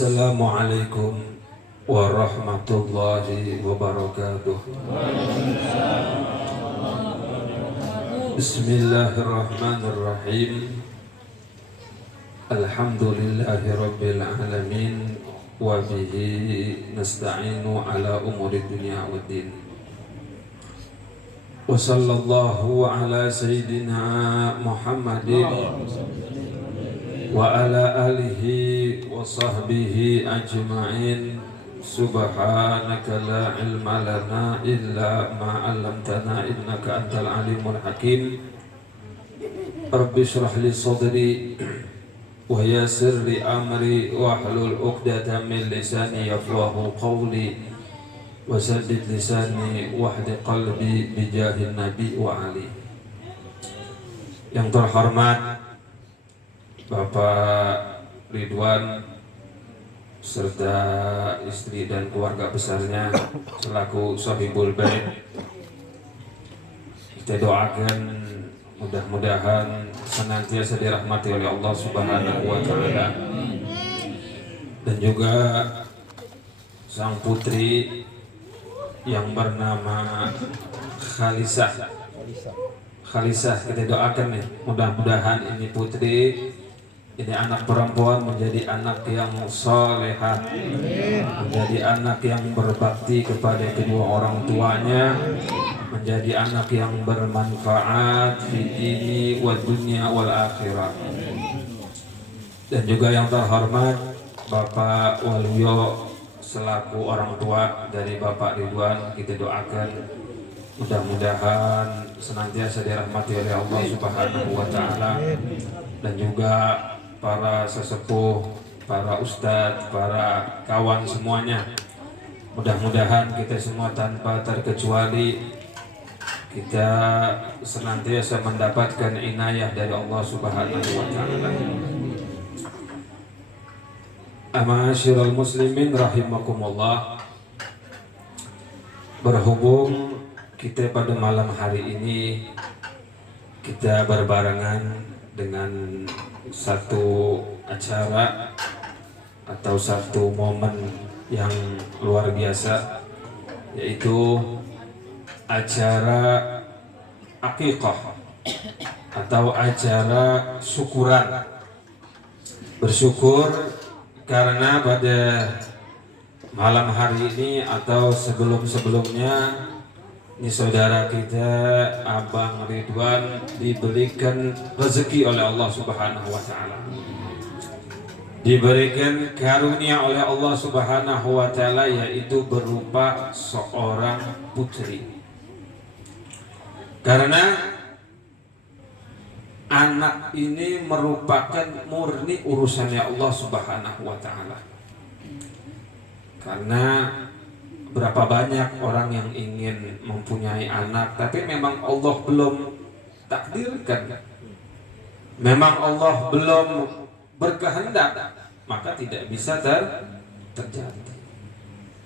Assalamualaikum warahmatullahi wabarakatuh. Bismillahirrahmanirrahim. Alhamdulillahi rabbil alamin. Wa bihi nasta'inu ala umuri dunya waddin. Wa sallallahu ala sayyidina Muhammadin wa ala alihi wa sahbihi ajma'in. Subhanaka la ilma lana illa ma 'allamtana innaka antal alimul hakim. Rabbi shrah li sadri wa yassir li amri wahlul 'uqdatam min lisani yafqahu qawli wa saddid lisani wahdi qalbi bi jahin nabi wa ali. Yang terhormat Bapak Ridwan serta istri dan keluarga besarnya selaku Sohibul Bait, kita doakan mudah-mudahan senantiasa dirahmati oleh Allah Subhanahu wa Ta'ala, dan juga sang putri yang bernama Khalisah, kita doakan nih, mudah-mudahan ini putri, ini anak perempuan menjadi anak yang solehah, menjadi anak yang berbakti kepada kedua orang tuanya, menjadi anak yang bermanfaat di dini wa dunya wal akhirah. Dan juga yang terhormat Bapak Waluyo selaku orang tua dari Bapak Ridwan, kita doakan mudah-mudahan senantiasa dirahmati oleh Allah Subhanahu wa Ta'ala, dan juga para sesepuh, para ustadz, para kawan semuanya. Mudah-mudahan kita semua tanpa terkecuali kita senantiasa mendapatkan inayah dari Allah Subhanahu wa Ta'ala. Ma'asyiral muslimin rahimakumullah. Berhubung kita pada malam hari ini kita berbarengan dengan satu acara atau satu momen yang luar biasa, yaitu acara aqiqah atau acara syukuran. Bersyukur karena pada malam hari ini atau sebelum-sebelumnya ini saudara kita Abang Ridwan diberikan rezeki oleh Allah Subhanahu wa Ta'ala, diberikan karunia oleh Allah Subhanahu wa Ta'ala, yaitu berupa seorang putri. Karena anak ini merupakan murni urusannya Allah Subhanahu wa Ta'ala. Karena berapa banyak orang yang ingin mempunyai anak, tapi memang Allah belum takdirkan, memang Allah belum berkehendak, maka tidak bisa terjadi.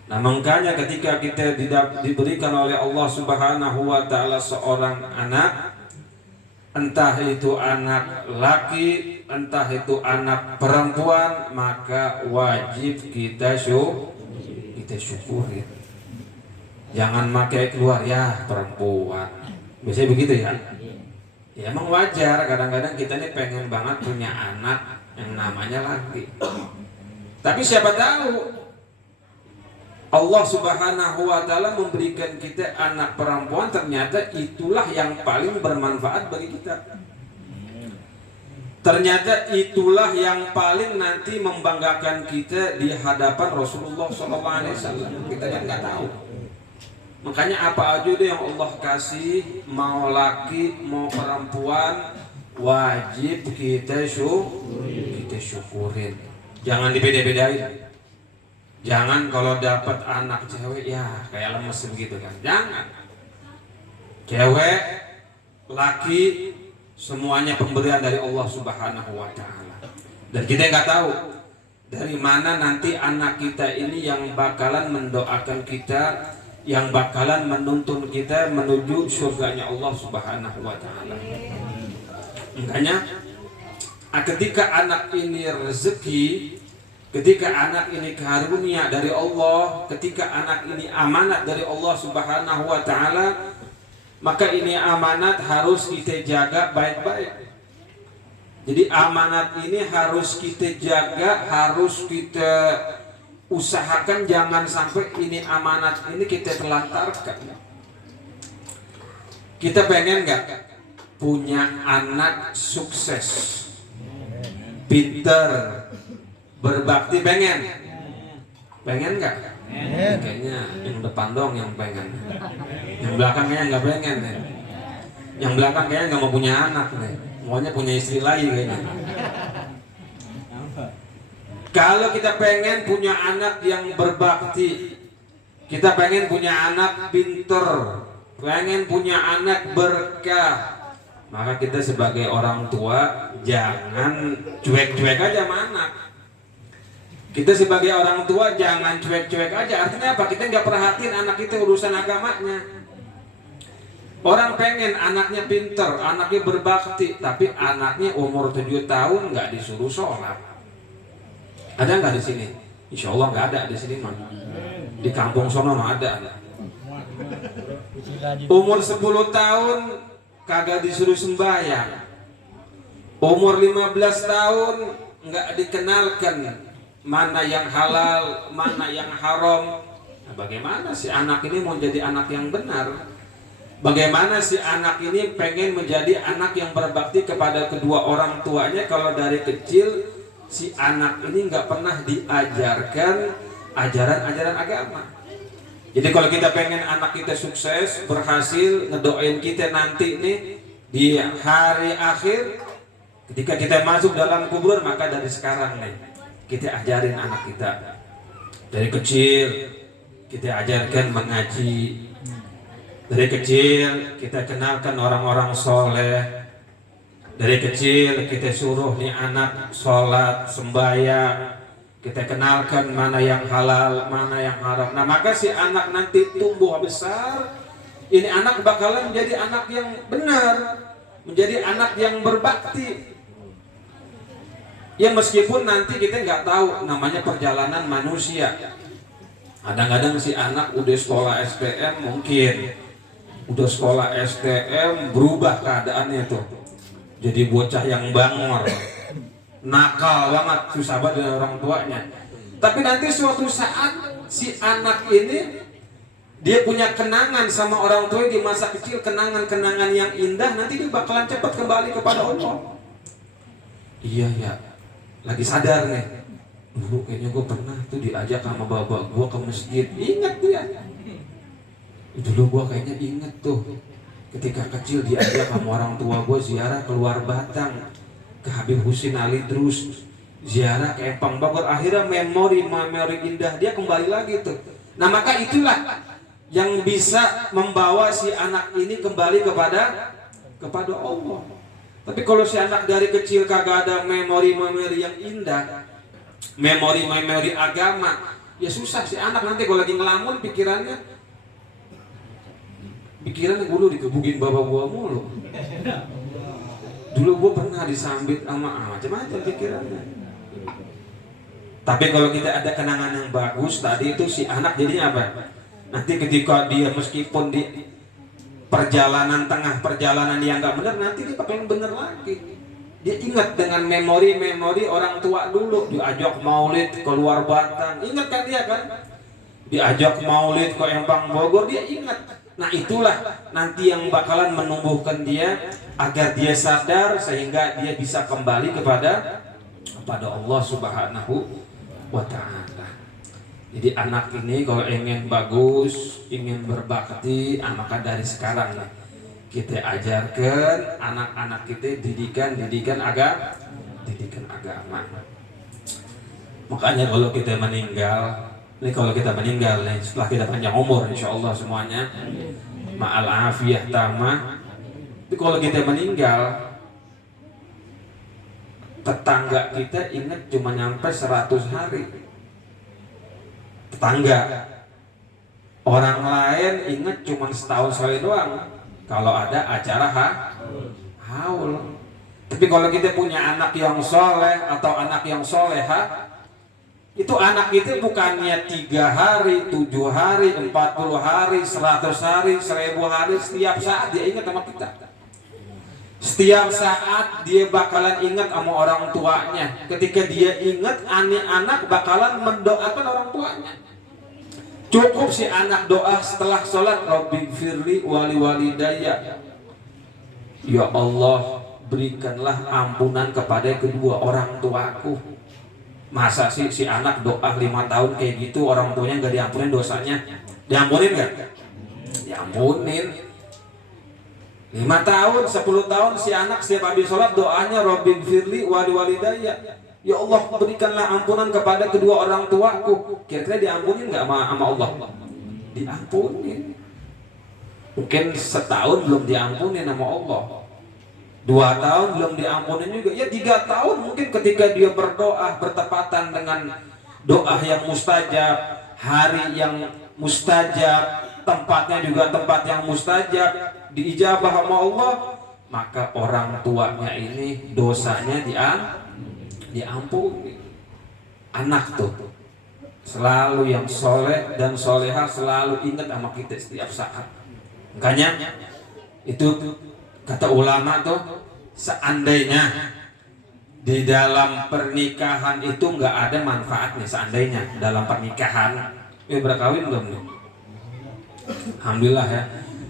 Nah, makanya ketika kita diberikan oleh Allah Subhanahu wa Ta'ala seorang anak, entah itu anak laki, entah itu anak perempuan, maka wajib kita syukuri. Jangan pakai keluar ya perempuan, biasanya begitu ya. Ya emang wajar, kadang-kadang kita ini pengen banget punya anak yang namanya laki. Tapi siapa tahu Allah Subhanahu wa Ta'ala memberikan kita anak perempuan, ternyata itulah yang paling bermanfaat bagi kita. Ternyata itulah yang paling nanti membanggakan kita di hadapan Rasulullah SAW. Kita kan nggak tahu. Makanya apa aja deh yang Allah kasih, mau laki mau perempuan, wajib kita syukurin. Jangan dibeda-bedain. Jangan kalau dapat anak cewek ya kayak lemes begitu kan. Jangan. Cewek, laki, semuanya pemberian dari Allah Subhanahu wa Ta'ala. Dan kita nggak tahu dari mana nanti anak kita ini yang bakalan mendoakan kita, yang bakalan menuntun kita menuju surganya Allah Subhanahu wa Ta'ala. Makanya ketika anak ini rezeki, Ketika anak ini karunia dari Allah, ketika anak ini amanat dari Allah Subhanahu wa taala, maka ini amanat harus kita jaga baik-baik. Jadi amanat ini harus kita jaga, harus kita usahakan jangan sampai ini amanat ini kita telantarkan. Kita pengen nggak punya anak sukses, pinter, berbakti? Pengen nggak? Kayaknya yang depan dong yang pengen, yang belakang kayaknya nggak pengen nih. Yang belakang kayaknya nggak mau punya anak nih, maunya punya istri lagi kayaknya. Kalau kita pengen punya anak yang berbakti, kita pengen punya anak pinter, pengen punya anak berkah, maka kita sebagai orang tua jangan cuek-cuek aja sama anak. Kita sebagai orang tua jangan cuek-cuek aja. Artinya apa? Kita nggak perhatiin anak kita urusan agamanya. Orang pengen anaknya pinter, anaknya berbakti, tapi anaknya umur 7 tahun nggak disuruh sholat. Ada nggak di sini? Insya Allah nggak ada di sini mah. Di kampung sono mah ada. Umur 10 tahun kagak disuruh sembahyang. Umur 15 tahun nggak dikenalkan mana yang halal, mana yang haram. Nah, bagaimana si anak ini mau jadi anak yang benar? Bagaimana si anak ini pengen menjadi anak yang berbakti kepada kedua orang tuanya kalau dari kecil si anak ini nggak pernah diajarkan ajaran-ajaran agama? Jadi kalau kita pengen anak kita sukses, berhasil, ngedoain kita nanti nih di hari akhir, ketika kita masuk dalam kubur, maka dari sekarang nih kita ajarin anak kita dari kecil, kita ajarkan mengaji. Dari kecil kita kenalkan orang-orang soleh. Dari kecil kita suruh nih anak sholat, sembahyang. Kita kenalkan mana yang halal, mana yang haram. Nah maka si anak nanti tumbuh besar, ini anak bakalan menjadi anak yang benar, menjadi anak yang berbakti. Ya meskipun nanti kita nggak tahu namanya perjalanan manusia. Kadang-kadang si anak udah sekolah STM mungkin, udah sekolah STM berubah keadaannya tuh, jadi bocah yang bangor, nakal banget, susah banget dengan orang tuanya. Tapi nanti suatu saat si anak ini dia punya kenangan sama orang tua di masa kecil, kenangan-kenangan yang indah, nanti dia bakalan cepat kembali kepada Allah. Iya ya, lagi sadar nih, dulu kayaknya gue pernah tuh diajak sama bapak gue ke masjid. Ingat dia, dulu gue kayaknya inget tuh ketika kecil diajak sama orang tua gue ziarah keluar Batang ke Habib Husin Ali terus ziarah ke Empang Bogor. Akhirnya memori indah dia kembali lagi tuh. Nah maka itulah yang bisa membawa si anak ini kembali kepada Allah. Tapi kalau si anak dari kecil kagak ada memori yang indah, memori agama, ya susah si anak nanti kalau lagi ngelamun pikirannya dulu dikebukin bapak gua mulu. Dulu gua pernah disambit sama macam-macam pikirannya. Tapi kalau kita ada kenangan yang bagus tadi itu si anak jadinya apa? Nanti ketika dia meskipun di perjalanan tengah perjalanan yang nggak benar, nanti dia bakal bener lagi. Dia ingat dengan memori orang tua dulu, diajak maulid keluar Batang, ingat kan dia kan? Diajak maulid ke Empang Bogor, dia ingat. Nah itulah nanti yang bakalan menumbuhkan dia agar dia sadar sehingga dia bisa kembali kepada Allah Subhanahu wa ta'ala. Jadi anak ini kalau ingin bagus, ingin berbakti, maka dari sekarang nih kita ajarkan anak-anak kita didikan agama. Makanya kalau kita meninggal nih, setelah kita panjang umur insya Allah semuanya ma'al afiyah tamah, itu kalau kita meninggal tetangga kita ingat cuma nyampe 100 hari. Tetangga, orang lain ingat cuma setahun sekali doang kalau ada acara haul. Tapi kalau kita punya anak yang soleh atau anak yang soleha, Itu anak itu bukannya 3 hari, 7 hari, 40 hari, 100 hari, 1000 hari, setiap saat dia ingat sama kita. Setiap saat dia bakalan ingat sama orang tuanya. Ketika dia ingat, anak bakalan mendoakan orang tuanya. Cukup si anak doa setelah sholat, Rabbighfirli wali walidayya. Ya Allah, berikanlah ampunan kepada kedua orang tuaku. Masa sih si anak doa 5 tahun kayak gitu, orang tuanya nggak diampunin dosanya? Diampunin nggak? Diampunin. 5 tahun, 10 tahun si anak setiap habis sholat doanya Rabbighfirli wali walidayya. Ya Allah, berikanlah ampunan kepada kedua orang tuaku. Kira-kira diampunin nggak sama Allah? Diampunin. Mungkin setahun belum diampunin sama Allah. 2 tahun belum diampunin juga. Ya 3 tahun mungkin ketika dia berdoa bertepatan dengan doa yang mustajab, hari yang mustajab, tempatnya juga tempat yang mustajab, diijabah sama Allah, maka orang tuanya ini dosanya diampuni. Anak tuh selalu yang soleh dan soleha selalu ingat sama kita setiap saat. Makanya itu kata ulama tuh, seandainya di dalam pernikahan itu nggak ada manfaatnya, seandainya dalam pernikahan, berkawin belum nih? Alhamdulillah ya.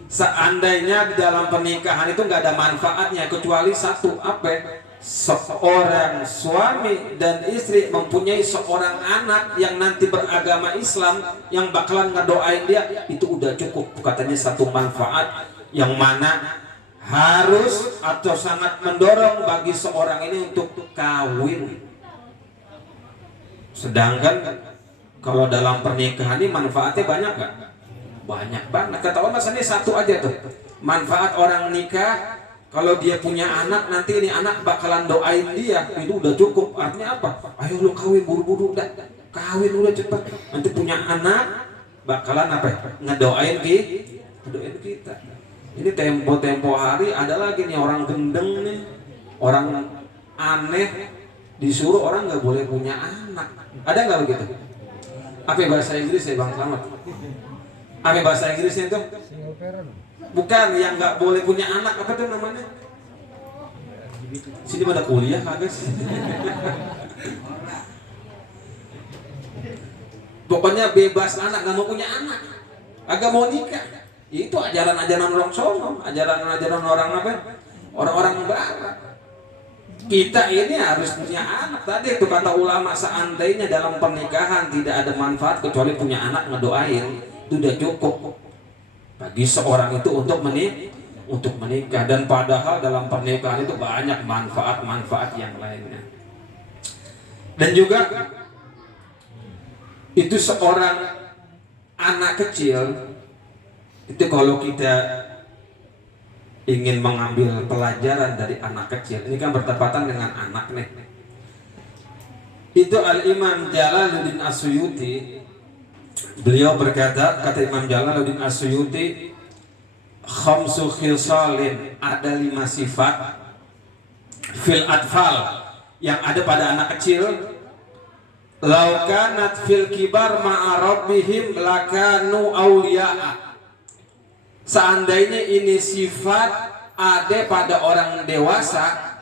Seandainya di dalam pernikahan itu nggak ada manfaatnya kecuali satu, apa? Seorang suami dan istri mempunyai seorang anak yang nanti beragama Islam yang bakalan ngedoain dia, itu udah cukup katanya satu manfaat yang mana harus atau sangat mendorong bagi seorang ini untuk kawin. Sedangkan kalau dalam pernikahan ini manfaatnya banyak gak? Banyak banget. Kata orang ini satu aja tuh manfaat orang nikah. Kalau dia punya anak, nanti ini anak bakalan doain dia, itu udah cukup. Artinya apa? Ayo lu kawin buru-buru, udah kawin udah cepet. Nanti punya anak bakalan apa? Ngedoain kita. Ini tempo-tempo hari ada lagi nih orang gendeng nih, orang aneh, disuruh orang nggak boleh punya anak. Ada nggak begitu? Apa bahasa Inggris ya Bang Slamet? Apa bahasa Inggrisnya itu? Bukan, yang nggak boleh punya anak, apa tuh namanya? Sini pada kuliah guys. Pokoknya bebas anak, nggak mau punya anak, agak mau nikah. Itu ajaran-ajaran orang sono, ajaran-ajaran orang apa? Orang-orang barat. Kita ini harus punya anak. Tadi itu kata ulama, seandainya dalam pernikahan tidak ada manfaat kecuali punya anak ngedoain, itu udah cukup bagi seorang itu untuk menikah. Dan padahal dalam pernikahan itu banyak manfaat-manfaat yang lainnya. Dan juga itu seorang anak kecil itu, kalau kita ingin mengambil pelajaran dari anak kecil, ini kan bertepatan dengan anak nih. Itu Al-Imam Jalaluddin As-Suyuti, beliau berkata, kata Imam Jalaluddin As-Suyuti, khamsu khisalin, ada 5 sifat fil atfal yang ada pada anak kecil, lau kanat fil kibar ma'a rabbihim lakanu awliya'a. Seandainya ini sifat ada pada orang dewasa,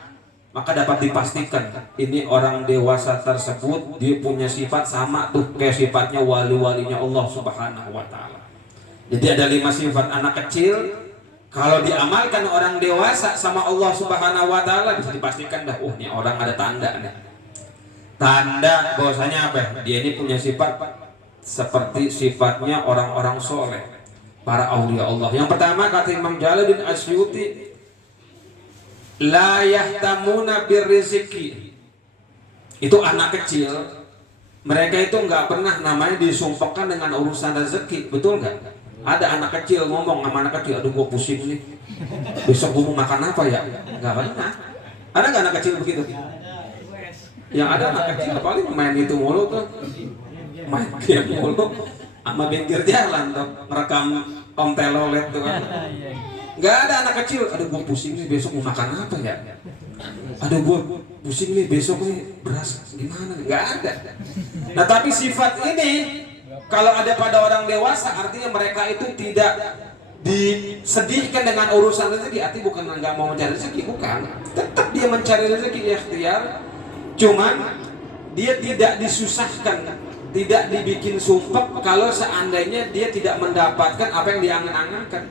maka dapat dipastikan ini orang dewasa tersebut dia punya sifat sama tuh kayak sifatnya wali-walinya Allah Subhanahu wa taala. Jadi ada 5 sifat anak kecil, kalau diamalkan orang dewasa sama Allah Subhanahu wa taala bisa dipastikan dah, ini orang ada tanda nih. Tanda bahwasanya apa? Dia ini punya sifat seperti sifatnya orang-orang soleh, para aulia Allah. Yang pertama kata Imam Jalaluddin As-Suyuti, la yahtamuna birrizqi. Itu anak kecil, mereka itu nggak pernah namanya disumpahkan dengan urusan rezeki, betul nggak? Ada anak kecil ngomong sama anak kecil, aduh gua pusing nih, besok gua mau makan apa ya? Nggak pernah. Ada nggak anak kecil begitu? Yang ada anak kecil paling main itu mulu tuh, main game mulu, sama pinggir jalan tuh, ngerekam Om Telolet tuh kan. Nggak ada anak kecil, aduh gue pusing nih besok mau makan apa ya, aduh gue pusing nih besok nih beras gimana? Nggak ada. Nah tapi sifat ini kalau ada pada orang dewasa artinya mereka itu tidak disedihkan dengan urusan rezeki. Artinya bukan nggak mau mencari rezeki, bukan. Tetap dia mencari rezeki ikhtiar. Cuman dia tidak disusahkan, tidak dibikin sumpek kalau seandainya dia tidak mendapatkan apa yang diangan-angankan.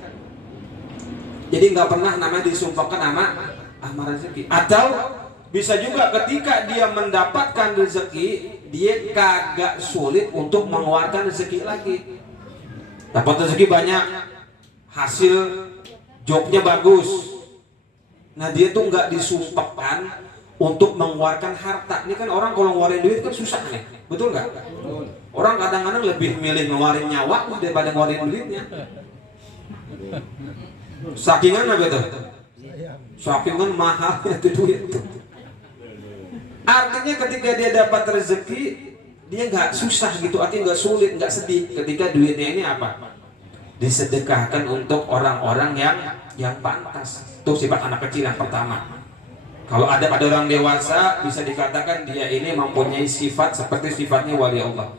Jadi nggak pernah namanya disumpahkan nama rezeki. Atau bisa juga ketika dia mendapatkan rezeki, dia kagak sulit untuk mengeluarkan rezeki lagi. Dapat rezeki banyak, hasil jobnya bagus. Nah dia tuh nggak disumpahkan untuk mengeluarkan harta. Ini kan orang kalau ngeluarin duit kan susah nih, betul nggak? Orang kadang-kadang lebih milih ngeluarin nyawa daripada ngeluarin duitnya. Sakingan apa itu? Sakingan mahal itu duit itu. Artinya ketika dia dapat rezeki, dia nggak susah gitu, artinya nggak sulit, nggak sedih. Ketika duitnya ini apa? Disedekahkan untuk orang-orang yang pantas. Itu sifat anak kecil yang pertama. Kalau ada pada orang dewasa bisa dikatakan dia ini mempunyai sifat seperti sifatnya wali Allah.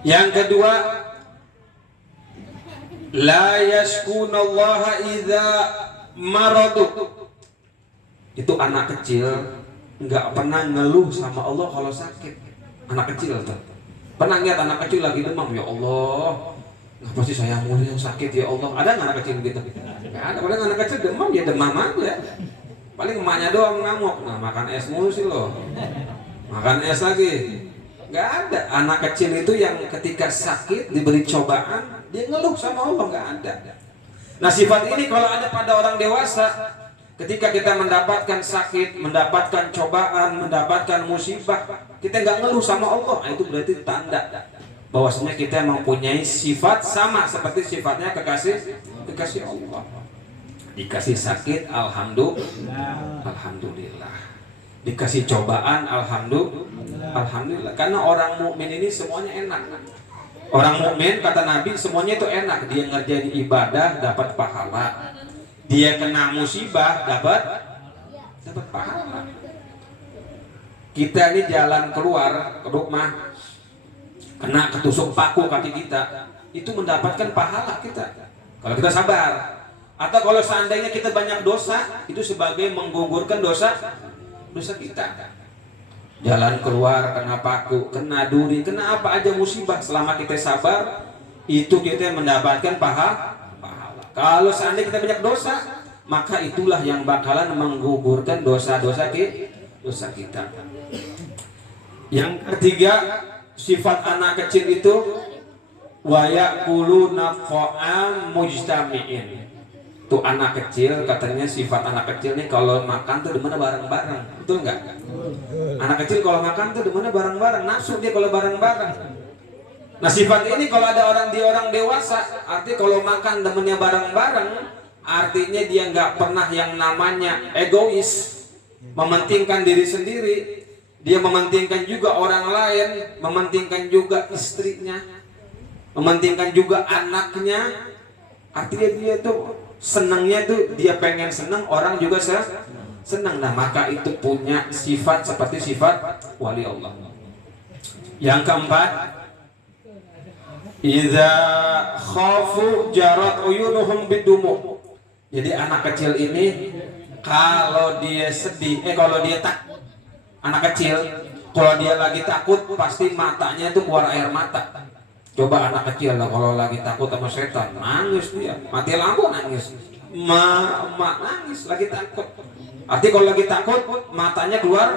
Yang kedua, la yashkunallaha idza maradu. Itu anak kecil nggak pernah ngeluh sama Allah kalau sakit. Anak kecil tuh. Pernah lihat anak kecil lagi demam, ya Allah, ngapa sih saya mulu yang sakit ya Allah? Ada nggak anak kecil gitu? Nggak ada. Paling anak kecil demam ya demam aja. Paling emaknya doang ngamuk. Nah makan es mulu sih loh. Makan es lagi. Nggak ada. Anak kecil itu yang ketika sakit diberi cobaan dia ngeluh sama Allah, nggak ada. Nah sifat ini kalau ada pada orang dewasa, ketika kita mendapatkan sakit, mendapatkan cobaan, mendapatkan musibah, kita nggak ngeluh sama Allah. Nah, itu berarti tanda bahwasanya kita mempunyai sifat sama seperti sifatnya kekasih Allah. Dikasih sakit, alhamdulillah. Dikasih cobaan, alhamdulillah. Karena orang mukmin ini semuanya enak. Orang mukmin kata Nabi semuanya itu enak. Dia ngerjain ibadah dapat pahala. Dia kena musibah dapat pahala. Kita ini jalan keluar ke rumah, kena ketusuk paku kaki kita, itu mendapatkan pahala kita. Kalau kita sabar. Atau kalau seandainya kita banyak dosa, itu sebagai menggugurkan dosa kita. Jalan keluar kena paku, kena duri, kena apa aja musibah, selama kita sabar, itu kita mendapatkan pahala. Kalau seandainya kita banyak dosa, maka itulah yang bakalan menggugurkan dosa-dosa kita. Yang ketiga, sifat anak kecil itu wa yaquluna qa'am mujtami'in. Tuh anak kecil, katanya sifat anak kecil nih kalau makan tuh dimana bareng-bareng, betul nggak? Anak kecil kalau makan tuh dimana bareng-bareng, nafsu dia kalau bareng-bareng. Nah sifat ini kalau ada orang dewasa, artinya kalau makan temennya bareng-bareng, artinya dia nggak pernah yang namanya egois, mementingkan diri sendiri. Dia mementingkan juga orang lain, mementingkan juga istrinya, mementingkan juga anaknya. Artinya dia tuh senangnya tuh dia pengen senang, orang juga senang. Nah maka itu punya sifat seperti sifat wali Allah. Yang keempat, idza khafu jarat uyunuhum bidumu. Jadi anak kecil ini kalau dia sedih, kalau dia takut, anak kecil kalau dia lagi takut pasti matanya tuh keluar air mata. Coba anak kecil lah kalau lagi takut sama setan, nangis dia, mati lampu nangis, nangis lagi takut. Artinya kalau lagi takut matanya keluar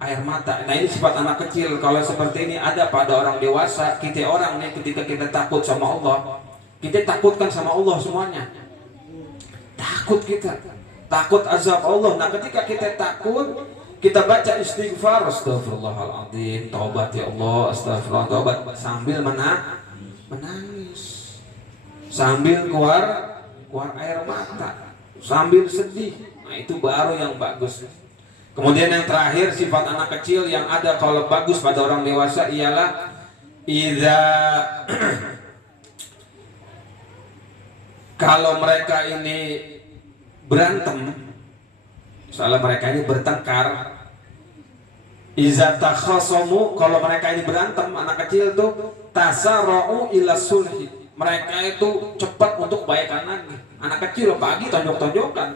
air mata. Nah ini sifat anak kecil. Kalau seperti ini ada pada orang dewasa, kita orang nih ketika kita takut sama Allah, kita takutkan sama Allah semuanya. Takut kita, takut azab Allah. Nah ketika kita takut, kita baca istighfar, astagfirullahaladzim, taubat ya Allah, astagfirullah, taubat, sambil menangis, sambil keluar air mata, sambil sedih. Nah itu baru yang bagus. Kemudian yang terakhir, sifat anak kecil yang ada kalau bagus pada orang dewasa ialah idza kalau mereka ini berantem, Soalnya mereka ini bertengkar. Iza takhasamu, kalau mereka ini berantem, anak kecil tuh tasara'u ila sulhi. Mereka itu cepat untuk baikan lagi. Anak kecil pagi tonjok-tonjokan,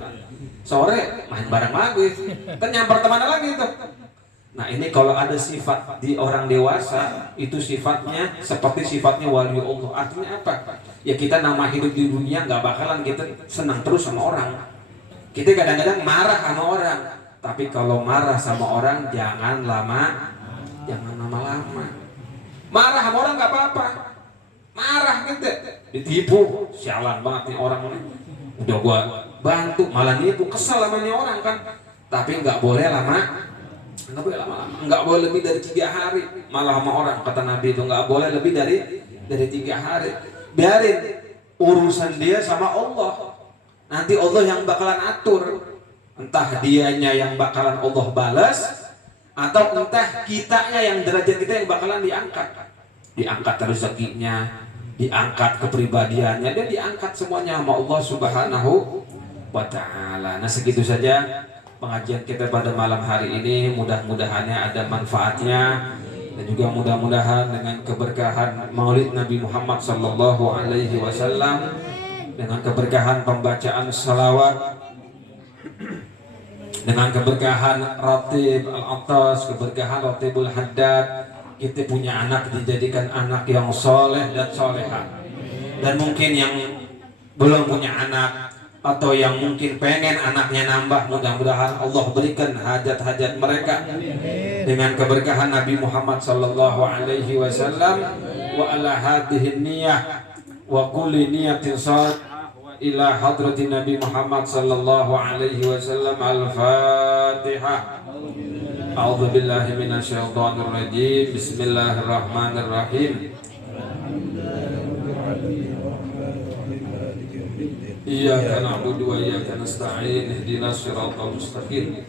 sore main bareng lagi, kan nyamper teman lagi tuh. Nah ini kalau ada sifat di orang dewasa, itu sifatnya seperti sifatnya wali Allah. Artinya apa? Ya kita nama hidup di dunia nggak bakalan kita senang terus sama orang. Kita kadang-kadang marah sama orang, tapi kalau marah sama orang jangan lama-lama. Marah sama orang nggak apa-apa. Marah gitu, ditipu, sialan banget nih orang ini. Udah gua bantu, malah nipu, kesel sama nih orang kan. Tapi nggak boleh lama. Nggak boleh lama-lama, nggak boleh lebih dari 3 hari. Malah sama orang, kata Nabi itu nggak boleh lebih dari 3 hari. Biarin urusan dia sama Allah. Nanti Allah yang bakalan atur. Entah dianya yang bakalan Allah balas, atau entah kitanya yang derajat kita yang bakalan diangkat. Diangkat rezekinya, diangkat kepribadiannya, dan diangkat semuanya sama Allah Subhanahu wa ta'ala. Nah segitu saja pengajian kita pada malam hari ini, mudah-mudahannya ada manfaatnya dan juga mudah-mudahan dengan keberkahan Maulid Nabi Muhammad sallallahu alaihi wasallam, dengan keberkahan pembacaan salawat, dengan keberkahan Ratib Al-Attas, keberkahan Ratibul Haddad, kita punya anak dijadikan anak yang soleh dan soleha. Dan mungkin yang belum punya anak atau yang mungkin pengen anaknya nambah, mudah-mudahan Allah berikan hajat-hajat mereka dengan keberkahan Nabi Muhammad sallallahu alaihi wasallam. Wa ala hadhihi niyyah wa kulli niyatin salihah ila hadratin Nabi Muhammad sallallahu alaihi wasallam. Al-Fatihah. A'udzu billahi minasyaitonir rajim. Bismillahirrahmanirrahim. Iyyaka na'budu wa iyyaka nasta'in. Ihdinas siratal mustaqim.